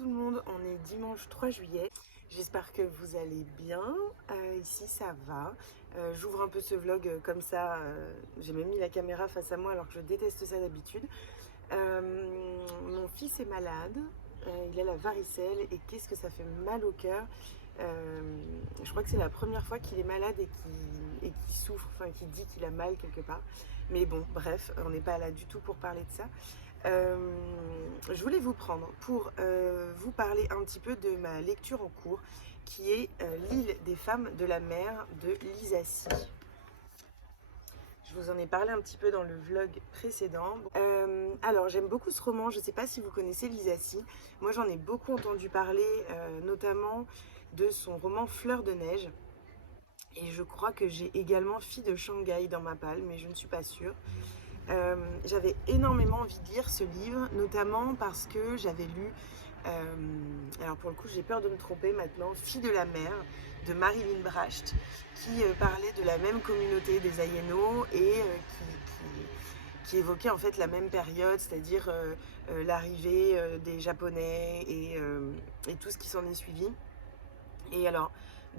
tout le monde, on est dimanche 3 juillet. J'espère que vous allez bien. Ici ça va. J'ouvre un peu ce vlog comme ça. J'ai même mis la caméra face à moi alors que je déteste ça d'habitude. Mon fils est malade. Il a la varicelle et qu'est-ce que ça fait mal au cœur. Je crois que c'est la première fois qu'il est malade et qu'il souffre, enfin qu'il dit qu'il a mal quelque part. Mais bon, bref, on n'est pas là du tout pour parler de ça. Je voulais vous prendre pour vous parler un petit peu de ma lecture en cours qui est L'île des femmes de la mer de Lisa Si. Je vous en ai parlé un petit peu dans le vlog précédent. Alors j'aime beaucoup ce roman, je ne sais pas si vous connaissez Lisa Si. Moi j'en ai beaucoup entendu parler, notamment de son roman Fleur de neige. Et je crois que j'ai également Fille de Shanghai dans ma palle, mais je ne suis pas sûre. J'avais énormément envie de lire ce livre, notamment parce que j'avais lu, alors pour le coup j'ai peur de me tromper maintenant, Fille de la mer de Marilyn Bracht, qui parlait de la même communauté des Aïnno et qui évoquait en fait la même période, c'est-à-dire l'arrivée des Japonais et tout ce qui s'en est suivi. Et alors,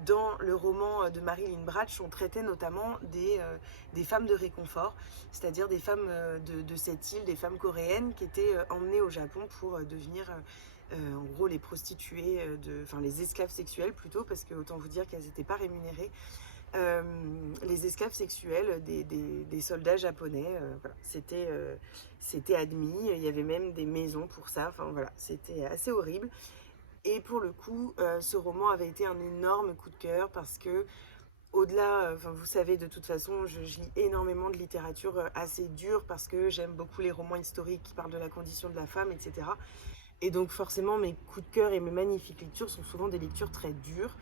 dans le roman de Marilyn Bracht, on traitait notamment des femmes de réconfort, c'est-à-dire des femmes de cette île, des femmes coréennes qui étaient emmenées au Japon pour devenir en gros les prostituées, enfin les esclaves sexuelles plutôt, parce que autant vous dire qu'elles n'étaient pas rémunérées, les esclaves sexuels des soldats japonais, voilà, c'était admis, il y avait même des maisons pour ça, enfin voilà, c'était assez horrible. Et pour le coup, ce roman avait été un énorme coup de cœur parce que, au-delà, enfin vous savez de toute façon, je lis énormément de littérature assez dure parce que j'aime beaucoup les romans historiques qui parlent de la condition de la femme, etc. Et donc forcément, mes coups de cœur et mes magnifiques lectures sont souvent des lectures très dures.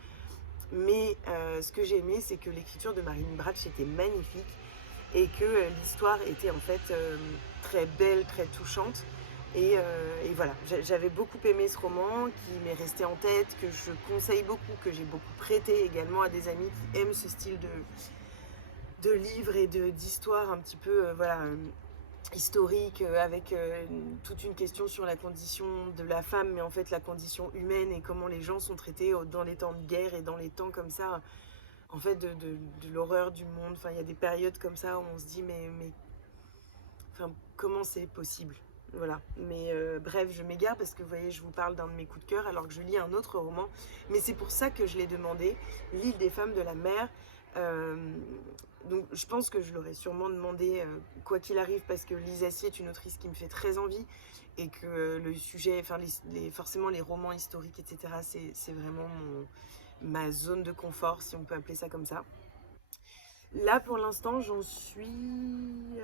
Mais ce que j'ai aimé, c'est que l'écriture de Marilyn Bracht était magnifique et que l'histoire était en fait très belle, très touchante. Et voilà, j'avais beaucoup aimé ce roman qui m'est resté en tête, que je conseille beaucoup, que j'ai beaucoup prêté également à des amis qui aiment ce style de livres et d'histoires un petit peu voilà, historique avec toute une question sur la condition de la femme, mais en fait la condition humaine et comment les gens sont traités dans les temps de guerre et dans les temps comme ça, en fait de l'horreur du monde. Enfin, il y a des périodes comme ça où on se dit mais enfin, comment c'est possible? Voilà, mais bref, je m'égare parce que vous voyez, je vous parle d'un de mes coups de cœur alors que je lis un autre roman, mais c'est pour ça que je l'ai demandé, L'île des femmes de la mer. Donc je pense que je l'aurais sûrement demandé quoi qu'il arrive parce que Lisa Si est une autrice qui me fait très envie et que le sujet, enfin forcément les romans historiques, etc., c'est vraiment ma zone de confort, si on peut appeler ça comme ça. Là pour l'instant j'en suis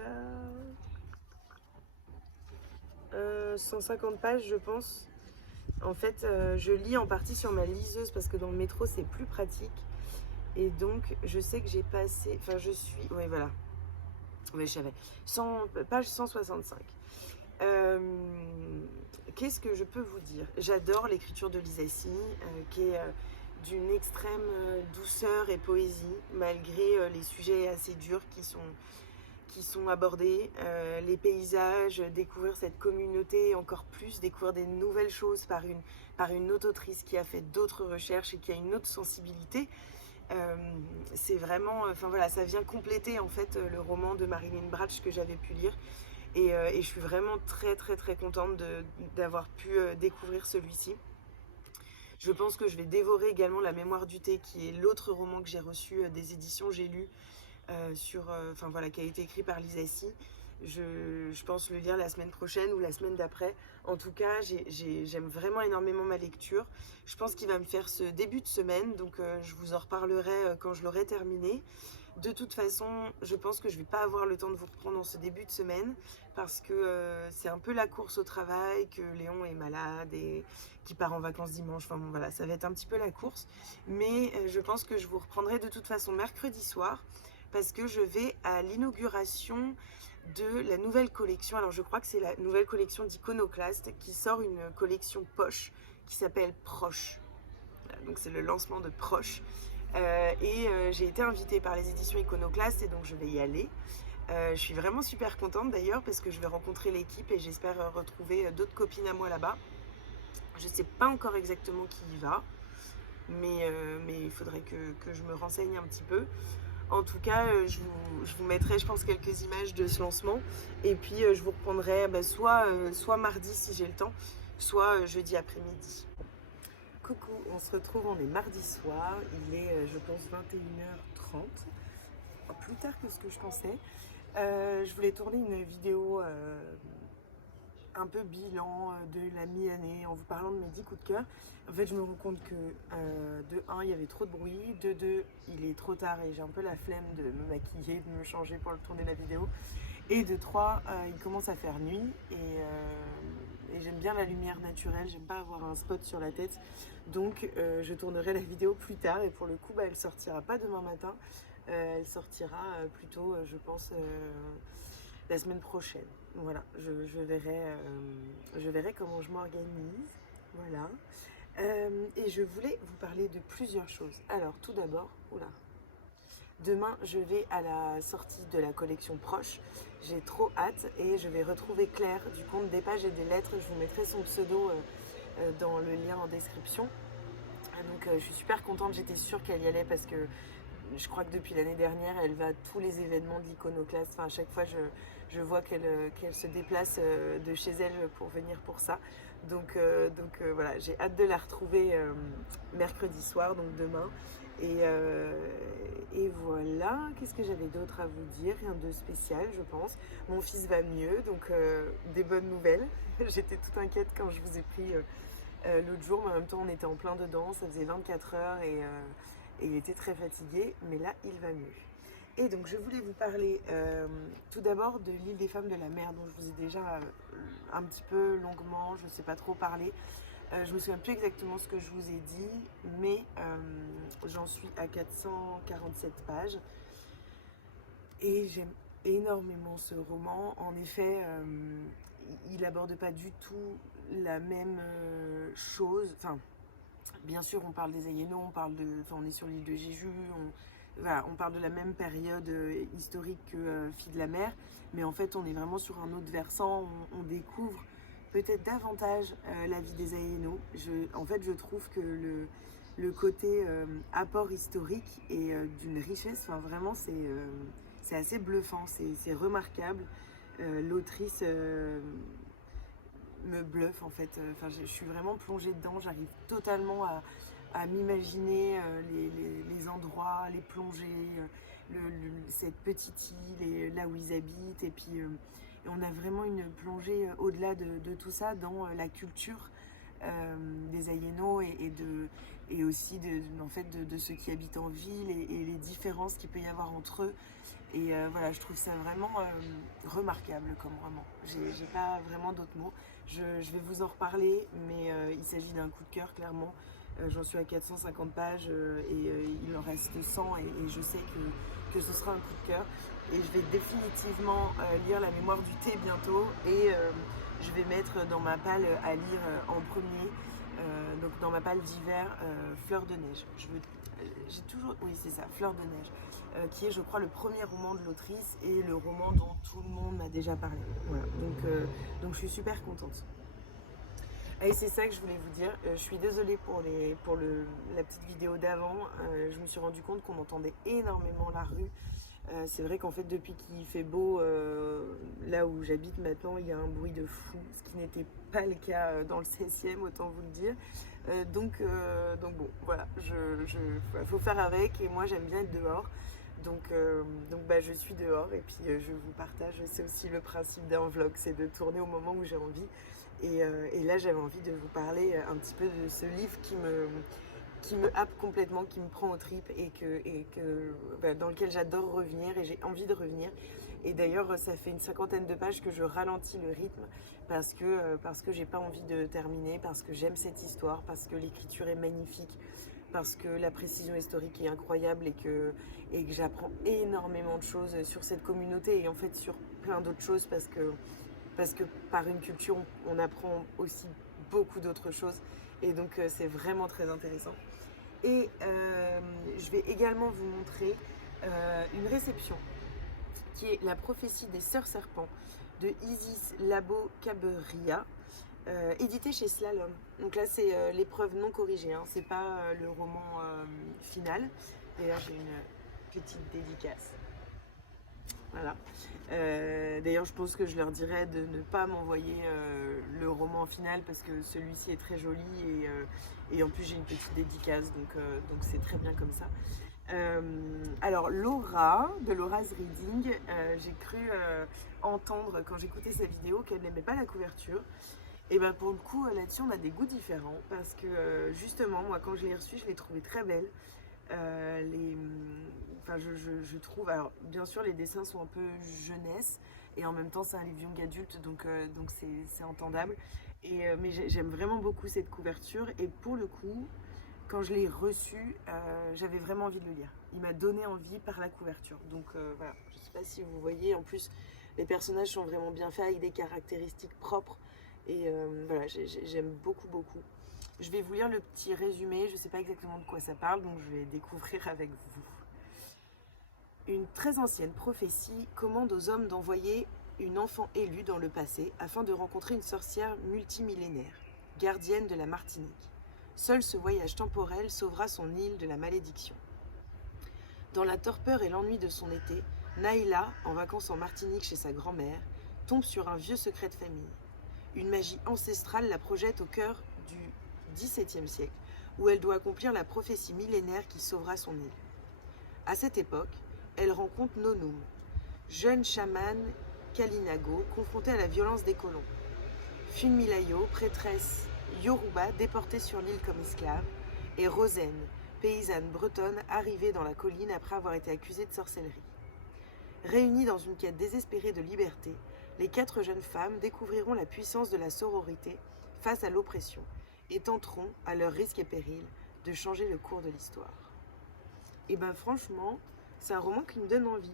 150 pages je pense. En fait je lis en partie sur ma liseuse parce que dans le métro c'est plus pratique. Et donc je sais que j'ai passé, enfin je suis, oui voilà, oui je savais, page 165. Qu'est-ce que je peux vous dire? J'adore l'écriture de Lisa Si, qui est d'une extrême douceur et poésie, malgré les sujets assez durs qui sont abordés, les paysages, découvrir cette communauté encore plus, découvrir des nouvelles choses par une autre autrice qui a fait d'autres recherches et qui a une autre sensibilité. C'est vraiment, enfin voilà, ça vient compléter en fait le roman de Marilyn Bracht que j'avais pu lire et je suis vraiment très contente d'avoir pu découvrir celui-ci. Je pense que je vais dévorer également La Mémoire du thé, qui est l'autre roman que j'ai reçu des éditions J'ai lu enfin voilà, qui a été écrit par Lisa Si. Je pense le lire la semaine prochaine ou la semaine d'après. En tout cas, j'aime vraiment énormément ma lecture. Je pense qu'il va me faire ce début de semaine, donc je vous en reparlerai quand je l'aurai terminé. De toute façon, je pense que je ne vais pas avoir le temps de vous reprendre en ce début de semaine parce que c'est un peu la course au travail, que Léon est malade et qu'il part en vacances dimanche. Enfin bon, voilà, ça va être un petit peu la course. Mais je pense que je vous reprendrai de toute façon mercredi soir parce que je vais à l'inauguration de la nouvelle collection. Alors je crois que c'est la nouvelle collection d'Iconoclast qui sort une collection poche qui s'appelle Proche. Voilà, donc c'est le lancement de Proche. J'ai été invitée par les éditions Iconoclast et donc je vais y aller. Je suis vraiment super contente d'ailleurs parce que je vais rencontrer l'équipe et j'espère retrouver d'autres copines à moi là-bas. Je ne sais pas encore exactement qui y va, mais il faudrait que je me renseigne un petit peu. En tout cas, je vous mettrai, je pense, quelques images de ce lancement. Et puis, je vous reprendrai soit mardi si j'ai le temps, soit jeudi après-midi. Coucou, on se retrouve, on est mardi soir. Il est, je pense, 21h30. Plus tard que ce que je pensais. Je voulais tourner une vidéo un peu bilan de la mi-année en vous parlant de mes 10 coups de cœur. En fait, je me rends compte que de 1, il y avait trop de bruit, de 2, il est trop tard et j'ai un peu la flemme de me maquiller, de me changer pour tourner la vidéo. Et de 3, il commence à faire nuit et j'aime bien la lumière naturelle, j'aime pas avoir un spot sur la tête. Donc je tournerai la vidéo plus tard et pour le coup, elle sortira pas demain matin, elle sortira plutôt, je pense, la semaine prochaine. Voilà, je verrai comment je m'organise. Voilà. Et je voulais vous parler de plusieurs choses. Alors, tout d'abord, demain, je vais à la sortie de la collection Proche. J'ai trop hâte et je vais retrouver Claire du compte Des Pages et des Lettres. Je vous mettrai son pseudo dans le lien en description. Donc, je suis super contente. J'étais sûre qu'elle y allait parce que je crois que depuis l'année dernière, elle va à tous les événements de l'Iconoclaste. Enfin, à chaque fois, je vois qu'elle se déplace de chez elle pour venir pour ça. Donc voilà, j'ai hâte de la retrouver mercredi soir, donc demain. Et voilà, qu'est-ce que j'avais d'autre à vous dire? Rien de spécial, je pense. Mon fils va mieux, donc des bonnes nouvelles. J'étais toute inquiète quand je vous ai pris l'autre jour, mais en même temps, on était en plein dedans. Ça faisait 24 heures et il était très fatigué, mais là, il va mieux. Et donc, je voulais vous parler tout d'abord de l'île des femmes de la mer, dont je vous ai déjà un petit peu longuement, je ne sais pas trop parler. Je me souviens plus exactement ce que je vous ai dit, mais j'en suis à 447 pages. Et j'aime énormément ce roman. En effet, il aborde pas du tout la même chose. Enfin, bien sûr, on parle des Aïénos, on est sur l'île de Jéju, on parle de la même période historique que Filles de la mer, mais en fait, on est vraiment sur un autre versant. On découvre peut-être davantage la vie des Aïénos. En fait, je trouve que le côté apport historique est d'une richesse. Enfin, vraiment, c'est assez bluffant, c'est remarquable. L'autrice me bluffe en fait. Enfin, je suis vraiment plongée dedans. J'arrive totalement à m'imaginer les endroits, les plongées, cette petite île et là où ils habitent. Et puis on a vraiment une plongée au-delà de tout ça dans la culture des Aïénos et aussi en fait, de ceux qui habitent en ville et les différences qu'il peut y avoir entre eux. Et voilà, je trouve ça vraiment remarquable comme roman. J'ai pas vraiment d'autres mots. Je vais vous en reparler, mais il s'agit d'un coup de cœur, clairement. J'en suis à 450 pages et il en reste 100 et je sais que ce sera un coup de cœur. Et je vais définitivement lire La mémoire du thé bientôt et je vais mettre dans ma palle à lire en premier, donc dans ma palle d'hiver, Fleur de neige. J'ai toujours, oui c'est ça, Fleur de neige, qui est je crois le premier roman de l'autrice et le roman dont tout le monde m'a déjà parlé. Voilà, donc je suis super contente. Et c'est ça que je voulais vous dire. Je suis désolée pour la petite vidéo d'avant. Je me suis rendu compte qu'on entendait énormément la rue. C'est vrai qu'en fait depuis qu'il fait beau, là où j'habite maintenant, il y a un bruit de fou, ce qui n'était pas le cas dans le 16e, autant vous le dire. Donc bon, voilà, faut faire avec et moi j'aime bien être dehors. Donc je suis dehors et puis je vous partage. C'est aussi le principe d'un vlog, c'est de tourner au moment où j'ai envie. Et là j'avais envie de vous parler un petit peu de ce livre qui me happe complètement, qui me prend aux tripes dans lequel j'adore revenir et j'ai envie de revenir. Et d'ailleurs ça fait une 50aine de pages que je ralentis le rythme parce que j'ai pas envie de terminer, parce que j'aime cette histoire, parce que l'écriture est magnifique, parce que la précision historique est incroyable et que j'apprends énormément de choses sur cette communauté et en fait sur plein d'autres choses parce que par une culture on apprend aussi beaucoup d'autres choses et donc c'est vraiment très intéressant. Et je vais également vous montrer une réception qui est La prophétie des sœurs serpents de Isis Labo Caberia. édité chez Slalom. Donc là, c'est l'épreuve non corrigée, hein. C'est pas le roman final. D'ailleurs, j'ai une petite dédicace. Voilà. D'ailleurs, je pense que je leur dirais de ne pas m'envoyer le roman final parce que celui-ci est très joli et en plus j'ai une petite dédicace, donc c'est très bien comme ça. Alors Laura, de Laura's Reading, j'ai cru entendre quand j'écoutais sa vidéo qu'elle n'aimait pas la couverture. Et ben pour le coup là-dessus on a des goûts différents parce que justement moi quand je l'ai reçue je l'ai trouvée très belle. Enfin, je trouve, alors bien sûr les dessins sont un peu jeunesse et en même temps c'est un livre young adulte donc c'est entendable mais j'aime vraiment beaucoup cette couverture et pour le coup quand je l'ai reçu j'avais vraiment envie de le lire, il m'a donné envie par la couverture donc voilà, je sais pas si vous voyez, en plus les personnages sont vraiment bien faits avec des caractéristiques propres et voilà, j'aime beaucoup. Je vais vous lire le petit résumé, je ne sais pas exactement de quoi ça parle, donc je vais découvrir avec vous. Une très ancienne prophétie commande aux hommes d'envoyer une enfant élue dans le passé afin de rencontrer une sorcière multimillénaire, gardienne de la Martinique. Seul ce voyage temporel sauvera son île de la malédiction. Dans la torpeur et l'ennui de son été, Naïla, en vacances en Martinique chez sa grand-mère, tombe sur un vieux secret de famille. Une magie ancestrale la projette au cœur du XVIIe siècle, où elle doit accomplir la prophétie millénaire qui sauvera son île. À cette époque, elle rencontre Nonum, jeune chaman Kalinago confronté à la violence des colons. Funmilayo, prêtresse Yoruba déportée sur l'île comme esclave, et Rosen, paysanne bretonne arrivée dans la colline après avoir été accusée de sorcellerie. Réunies dans une quête désespérée de liberté, les 4 jeunes femmes découvriront la puissance de la sororité face à l'oppression et tenteront, à leur risque et péril, de changer le cours de l'histoire. Et ben franchement, c'est un roman qui me donne envie.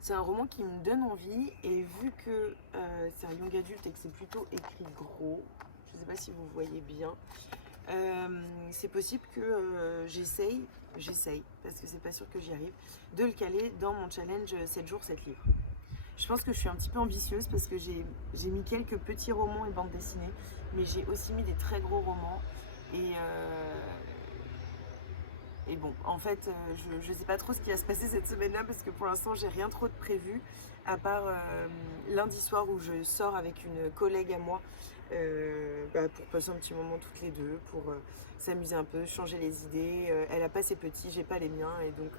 C'est un roman qui me donne envie et vu que c'est un young adulte et que c'est plutôt écrit gros, je ne sais pas si vous voyez bien, c'est possible que j'essaye, parce que c'est pas sûr que j'y arrive, de le caler dans mon challenge 7 jours 7 livres. Je pense que je suis un petit peu ambitieuse parce que j'ai mis quelques petits romans et bandes dessinées, mais j'ai aussi mis des très gros romans. Et bon, en fait, je ne sais pas trop ce qui va se passer cette semaine-là parce que pour l'instant, j'ai rien trop de prévu, à part lundi soir où je sors avec une collègue à moi pour passer un petit moment toutes les deux, pour s'amuser un peu, changer les idées. Elle a pas ses petits, j'ai pas les miens, et donc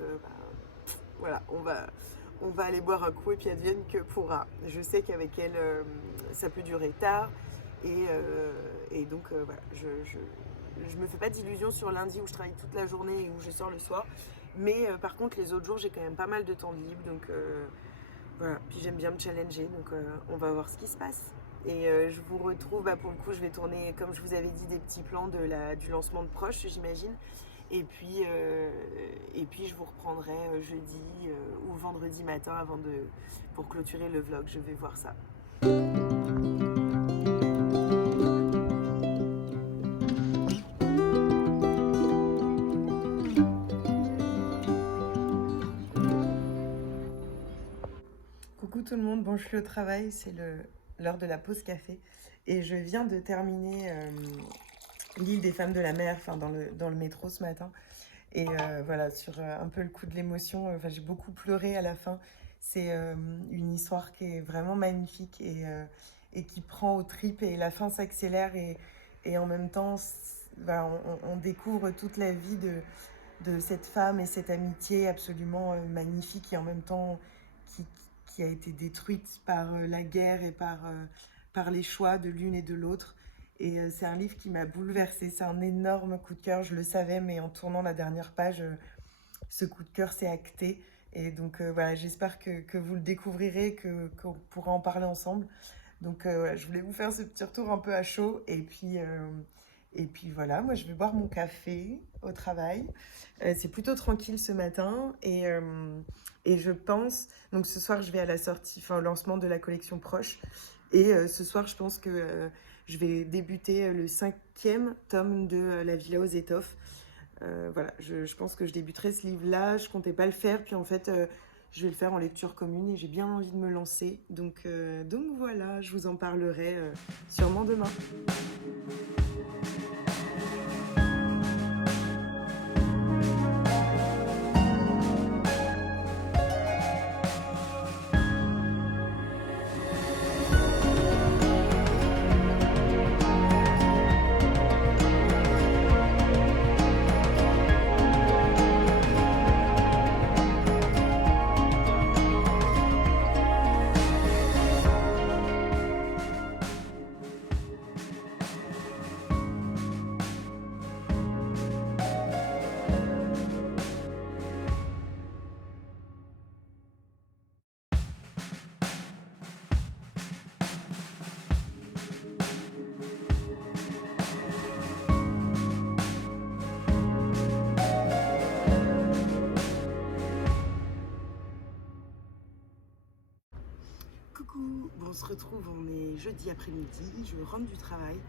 voilà, on va aller boire un coup et puis advienne que pourra. Je sais qu'avec elle, ça peut durer tard et donc voilà, je me fais pas d'illusions sur lundi où je travaille toute la journée et où je sors le soir. Mais par contre, les autres jours, j'ai quand même pas mal de temps libre. Donc voilà, puis j'aime bien me challenger. Donc on va voir ce qui se passe. Et je vous retrouve, pour le coup, je vais tourner, comme je vous avais dit, des petits plans du lancement de Proche, j'imagine. Et puis je vous reprendrai jeudi ou vendredi matin pour clôturer le vlog. Je vais voir ça. Coucou tout le monde, bon je suis au travail, c'est l'heure de la pause café et je viens de terminer l'île des femmes de la mer, enfin dans le métro ce matin. Et voilà, sur un peu le coup de l'émotion, j'ai beaucoup pleuré à la fin. C'est une histoire qui est vraiment magnifique et qui prend aux tripes et la fin s'accélère et en même temps, on découvre toute la vie de cette femme et cette amitié absolument magnifique et en même temps qui a été détruite par la guerre et par les choix de l'une et de l'autre. Et c'est un livre qui m'a bouleversée, c'est un énorme coup de cœur, je le savais, mais en tournant la dernière page, ce coup de cœur s'est acté. Et donc voilà, j'espère que vous le découvrirez, qu'on pourra en parler ensemble. Donc je voulais vous faire ce petit retour un peu à chaud. Et puis voilà, moi je vais boire mon café au travail. C'est plutôt tranquille ce matin. Et je pense, donc ce soir je vais à la sortie, enfin au lancement de la collection Proche. Et ce soir je pense que je vais débuter le 5e tome de La Villa aux Étoffes. Voilà, je pense que je débuterai ce livre-là. Je comptais pas le faire, puis en fait, je vais le faire en lecture commune et j'ai bien envie de me lancer. Donc voilà, je vous en parlerai sûrement demain. Coucou, bon, on se retrouve, on est jeudi après-midi, je rentre du travail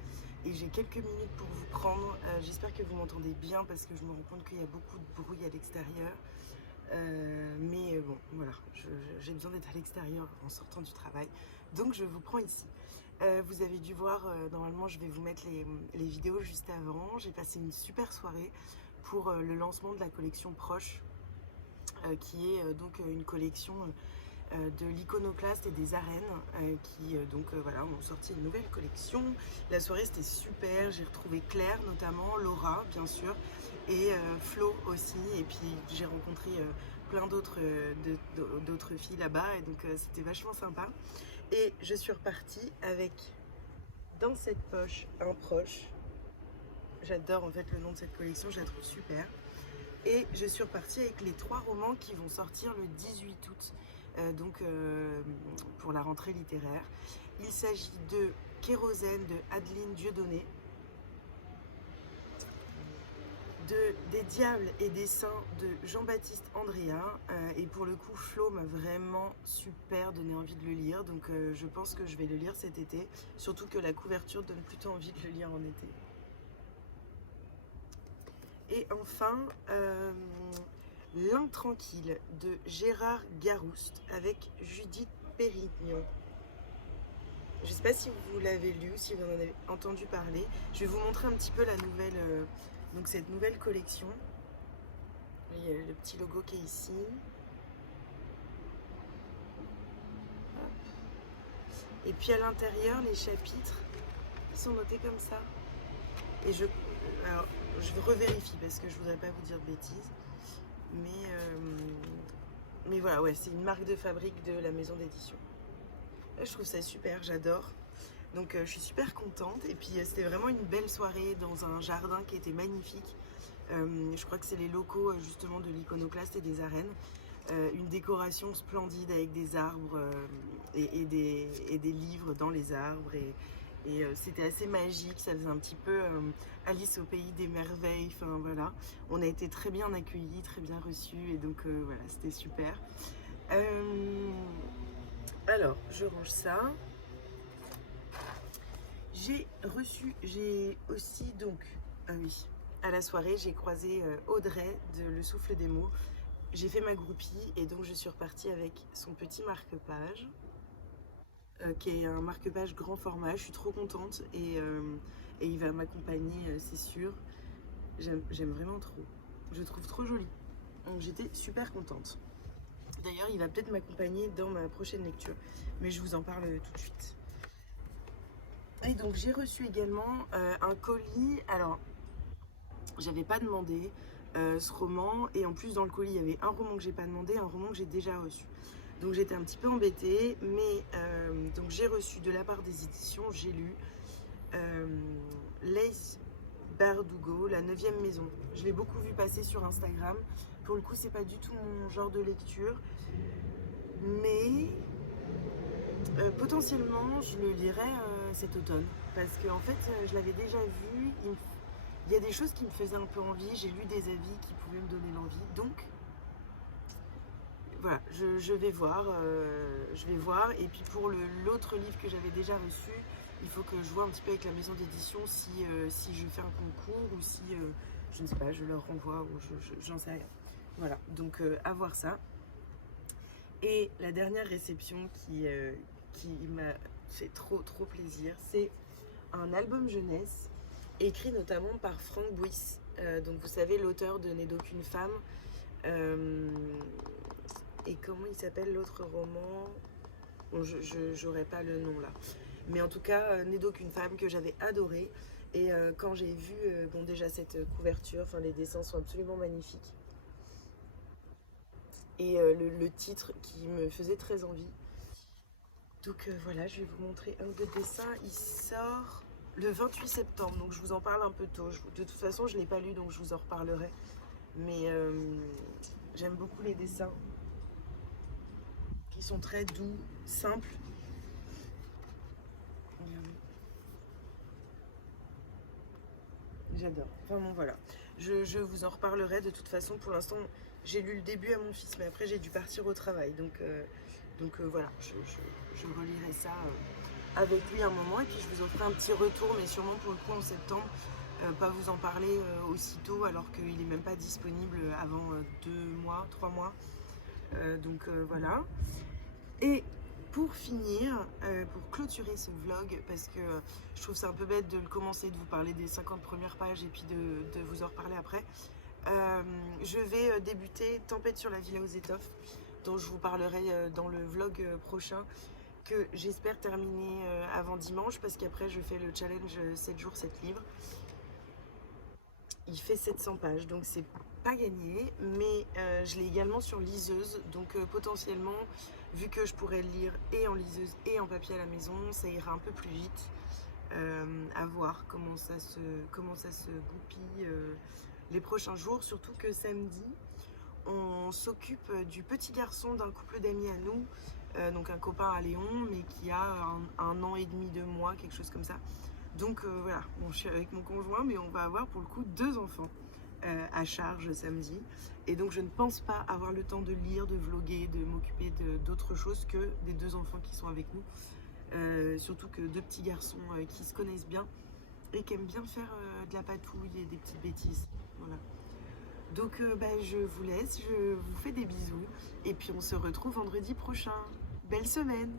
et j'ai quelques minutes pour vous prendre. J'espère que vous m'entendez bien parce que je me rends compte qu'il y a beaucoup de bruit à l'extérieur. Mais bon, voilà, j'ai besoin d'être à l'extérieur en sortant du travail, donc je vous prends ici. Vous avez dû voir, normalement je vais vous mettre les vidéos juste avant. J'ai passé une super soirée pour le lancement de la collection Proche, qui est donc une collection de l'Iconoclaste et des Arènes qui voilà, ont sorti une nouvelle collection. La soirée c'était super, j'ai retrouvé Claire notamment, Laura bien sûr et Flo aussi, et puis j'ai rencontré plein d'autres filles là-bas et donc c'était vachement sympa. Et je suis repartie avec dans cette poche un Proche. J'adore en fait le nom de cette collection, je la trouve super. Et je suis repartie avec les 3 romans qui vont sortir le 18 août, pour la rentrée littéraire. Il s'agit de Kérosène de Adeline Dieudonné, Des Diables et des Saints de Jean-Baptiste Andréa, et pour le coup Flo m'a vraiment super donné envie de le lire, donc je pense que je vais le lire cet été, surtout que la couverture donne plutôt envie de le lire en été. Et enfin, L'Intranquille de Gérard Garouste avec Judith Pérignon. Je ne sais pas si vous l'avez lu, si vous en avez entendu parler. Je vais vous montrer un petit peu la nouvelle, donc cette nouvelle collection. Il y a le petit logo qui est ici. Et puis à l'intérieur, les chapitres sont notés comme ça. Et je revérifie parce que je voudrais pas vous dire de bêtises. Mais voilà, ouais, c'est une marque de fabrique de la maison d'édition. Je trouve ça super, j'adore. Donc je suis super contente. Et puis c'était vraiment une belle soirée dans un jardin qui était magnifique. Je crois que c'est les locaux justement de l'Iconoclaste et des Arènes. Une décoration splendide avec des arbres et des livres dans les arbres. Et c'était assez magique, ça faisait un petit peu Alice au pays des merveilles, enfin voilà. On a été très bien accueillis, très bien reçus, et donc voilà, c'était super. Alors, je range ça. J'ai aussi donc, ah oui, à la soirée, j'ai croisé Audrey de Le Souffle des mots. J'ai fait ma groupie et donc je suis repartie avec son petit marque-page. Qui est un marque-page grand format. Je suis trop contente et il va m'accompagner, c'est sûr. J'aime vraiment trop. Je le trouve trop joli. Donc j'étais super contente. D'ailleurs, il va peut-être m'accompagner dans ma prochaine lecture, mais je vous en parle tout de suite. Et donc j'ai reçu également un colis. Alors, j'avais pas demandé ce roman, et en plus dans le colis il y avait un roman que j'ai pas demandé, un roman que j'ai déjà reçu. Donc j'étais un petit peu embêtée, mais donc j'ai reçu de la part des éditions, j'ai lu Laïs Bardugo, La 9e maison. Je l'ai beaucoup vu passer sur Instagram. Pour le coup, c'est pas du tout mon genre de lecture, mais potentiellement je le lirai cet automne, parce que en fait je l'avais déjà vu. Il y a des choses qui me faisaient un peu envie, j'ai lu des avis qui pouvaient me donner l'envie, donc voilà, je vais voir, et puis pour l'autre livre que j'avais déjà reçu, il faut que je vois un petit peu avec la maison d'édition si je fais un concours ou si, je ne sais pas, je leur renvoie ou j'en sais rien. Voilà, donc à voir ça. Et la dernière réception qui m'a fait trop plaisir, c'est un album jeunesse écrit notamment par Franck Bouis. Donc vous savez, l'auteur de N'est d'aucune femme. Et comment il s'appelle l'autre roman? Bon, je n'aurai pas le nom là. Mais en tout cas, N'est d'aucune femme, que j'avais adoré. Et quand j'ai vu bon, déjà cette couverture, les dessins sont absolument magnifiques. Et le titre qui me faisait très envie. Donc voilà, je vais vous montrer un ou deux dessins. Il sort le 28 septembre, donc je vous en parle un peu tôt. De toute façon, je ne l'ai pas lu, donc je vous en reparlerai. Mais j'aime beaucoup les dessins qui sont très doux, simples. J'adore. Enfin bon, voilà. Je vous en reparlerai. De toute façon, pour l'instant, j'ai lu le début à mon fils, mais après, j'ai dû partir au travail. Donc voilà, je relirai ça avec lui un moment. Et puis, je vous en ferai un petit retour, mais sûrement pour le coup en septembre. Pas vous en parler aussitôt, alors qu'il n'est même pas disponible avant 2 mois, 3 mois. Donc voilà. Et pour finir, pour clôturer ce vlog, parce que je trouve ça un peu bête de le commencer, de vous parler des 50 premières pages et puis de vous en reparler après, je vais débuter Tempête sur la villa aux étoffes, dont je vous parlerai dans le vlog prochain, que j'espère terminer avant dimanche, parce qu'après je fais le challenge 7 jours 7 livres. Il fait 700 pages, donc c'est pas gagné, mais je l'ai également sur liseuse, donc potentiellement, vu que je pourrais le lire et en liseuse et en papier à la maison, ça ira un peu plus vite. À voir comment ça se goupille les prochains jours, surtout que samedi, on s'occupe du petit garçon d'un couple d'amis à nous, donc un copain à Léon, mais qui a un an et demi, 2 mois, quelque chose comme ça. Donc voilà, bon, je suis avec mon conjoint, mais on va avoir pour le coup 2 enfants à charge samedi. Et donc je ne pense pas avoir le temps de lire, de vlogger, de m'occuper d'autre chose que des 2 enfants qui sont avec nous. Surtout que 2 petits garçons qui se connaissent bien et qui aiment bien faire de la patouille et des petites bêtises. Voilà. Donc je vous laisse, je vous fais des bisous et puis on se retrouve vendredi prochain. Belle semaine!